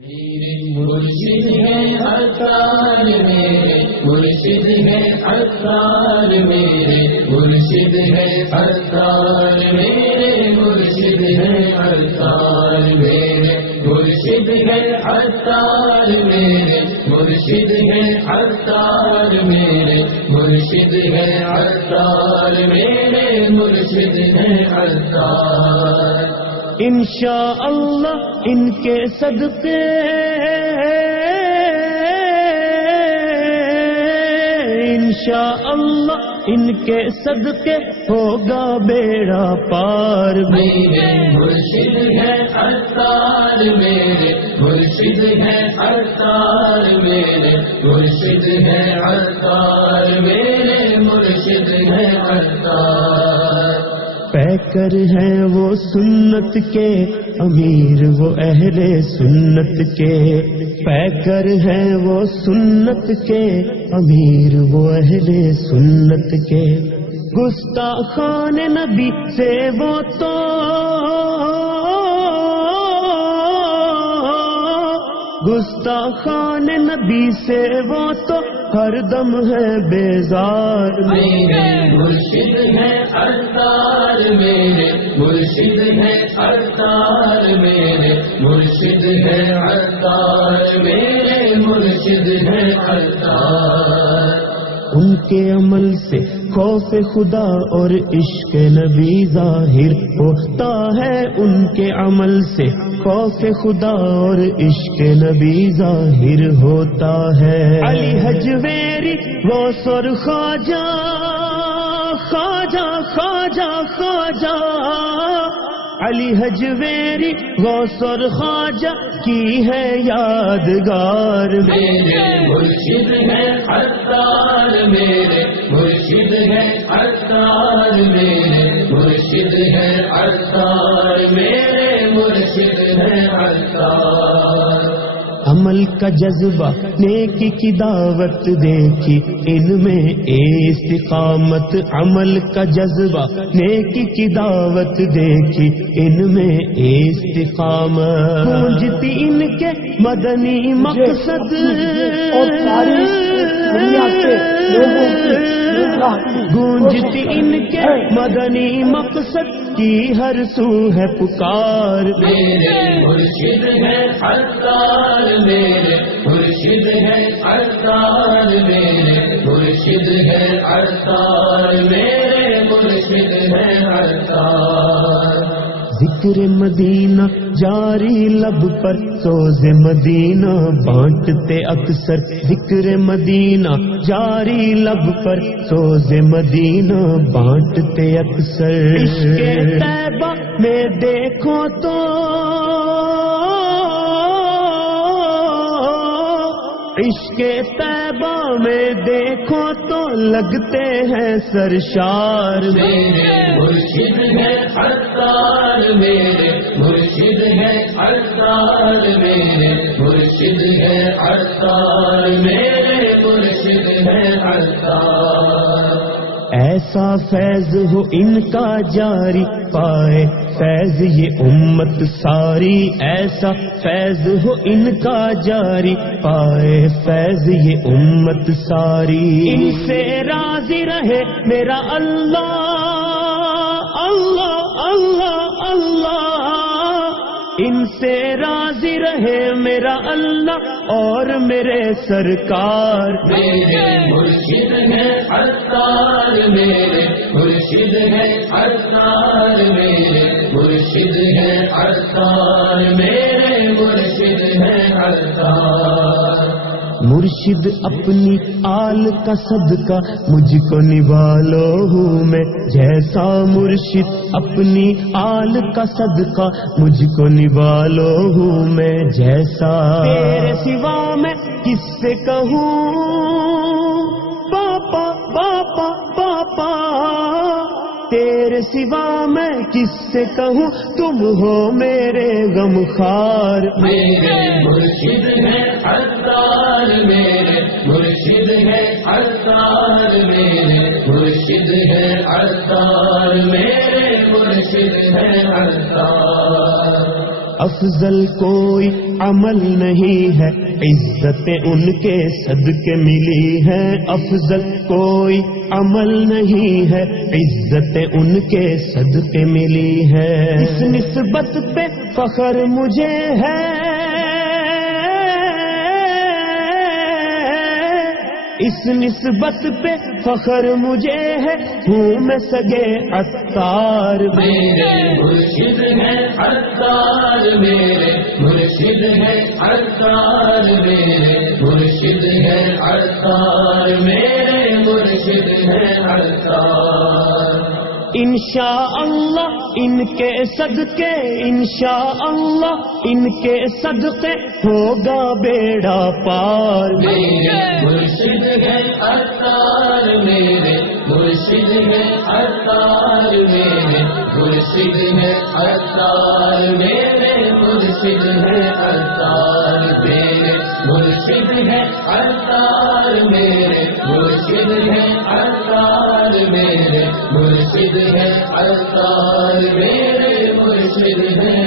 میرے مرشد ہے عطار، میرے مرشد ہے عطار، میرے مرشد ہے عطار، میرے مرشد ہے عطار، میرے مرشد ہے عطار، میرے مرشد ہے عطار، میرے مرشد ہے عطار، میرے مرشد ہے عطار۔ انشاءاللہ ان کے صدقے انشاءاللہ ان کے صدقے ہوگا بیڑا پار۔ میرے مرشد ہے عطار، میرے مرشد ہے عطار، میرے مرشد ہے عطار، میرے مرشد ہے عطار۔ پیکر ہیں وہ سنت کے امیر، وہ اہل سنت کے پیکر ہیں وہ سنت کے امیر، وہ اہل سنت کے گستاخان نبی سے وہ تو گستاخان نبی سے وہ تو ہر دم ہے بیزار۔ میرے مرشد ہے عطار، میرے مرشد ہے عطار، میرے مرشد ہے عطار، میرے مرشد ہے عطار۔ ان کے عمل سے خوف خدا اور عشق نبی ظاہر ہوتا ہے، ان کے عمل سے خوف خدا اور عشق نبی ظاہر ہوتا ہے۔ علی حجویری غوث اور خواجہ خواجہ خواجہ خواجہ علی حجویری غوث اور خواجہ کی ہے یادگار۔ میرے مرشد ہے عطار، میرے مرشد ہے عطار، میرے مرشد ہے عطار، میرے مرشد ہے عطار۔ عمل کا جذبہ نیکی کی دعوت دیکھی ان میں استقامت، عمل کا جذبہ نیکی کی دعوت دیکھی ان میں استقامت، گونجتی ان کے مدنی مقصد گونجتی ان کے مدنی مقصد کی ہر سو ہے پکار۔ میرے مرشد ہے عطار، میرے مرشد ہے عطار، میرے مرشد ہے عطار، میرے مرشد ہے عطار۔ ذکر مدینہ جاری لب پر سوز مدینہ بانٹتے اکثر، ذکر مدینہ جاری لب پر سوز مدینہ بانٹتے اکثر۔ عشق طیبہ میں دیکھو تو عشق طیبہ میں دیکھو تو لگتے ہیں سرشار۔ میرے مرشد ہے عطار، میرے مرشد ہے عطار، میرے مرشد ہے عطار، میرے مرشد ہے عطار۔ ایسا فیض ہو ان کا جاری پائے فیض یہ امت ساری، ایسا فیض ہو ان کا جاری پائے فیض یہ امت ساری۔ ان سے راضی رہے میرا اللہ اللہ اللہ اللہ، ان سے راضی رہے میرا اللہ اور میرے سرکار۔ میرے مرشد ہے عطار، میرے مرشد ہے عطار، میرے مرشد ہے عطار، میرے مرشد ہے عطار۔ مرشد اپنی آل کا صدقہ مجھ کو نوالو ہوں میں جیسا، مرشد اپنی آل کا صدقہ مجھ کو نوالو ہوں میں جیسا، تیرے سوا میں کس سے کہوں پاپا پاپا پاپا، تیرے سوا میں کس سے کہوں تم ہو میرے غمخوار۔ میرے مرشد ہے عطار، میرے مرشد ہے عطار، میرے مرشد ہے عطار، میرے مرشد ہے عطار۔ افضل کوئی عمل نہیں ہے، عزتیں ان کے صدقے ملی ہیں، افضل کوئی عمل نہیں ہے، عزتیں ان کے صدقے ملی ہیں۔ اس نسبت پہ فخر مجھے ہے، اس نسبت پہ فخر مجھے ہے، ہوں میں سگے عطار میرے مرشد ہے عطار، میرے مرشد ہے عطار، میرے مرشد ہے عطار، میرے مرشد ہے عطار۔ انشاءاللہ ان کے صدقے، انشاءاللہ ان کے صدقے ہوگا بیڑا پار۔ میرے مرشد ہے عطار، میرے مرشد ہے عطار، میرے مرشد ہے عطار، میرے مرشد ہے عطار، میرے مرشد ہے عطار، میرے مرشد ہے عطار، میرے مرشد ہے عطار، میرے مرشد ہے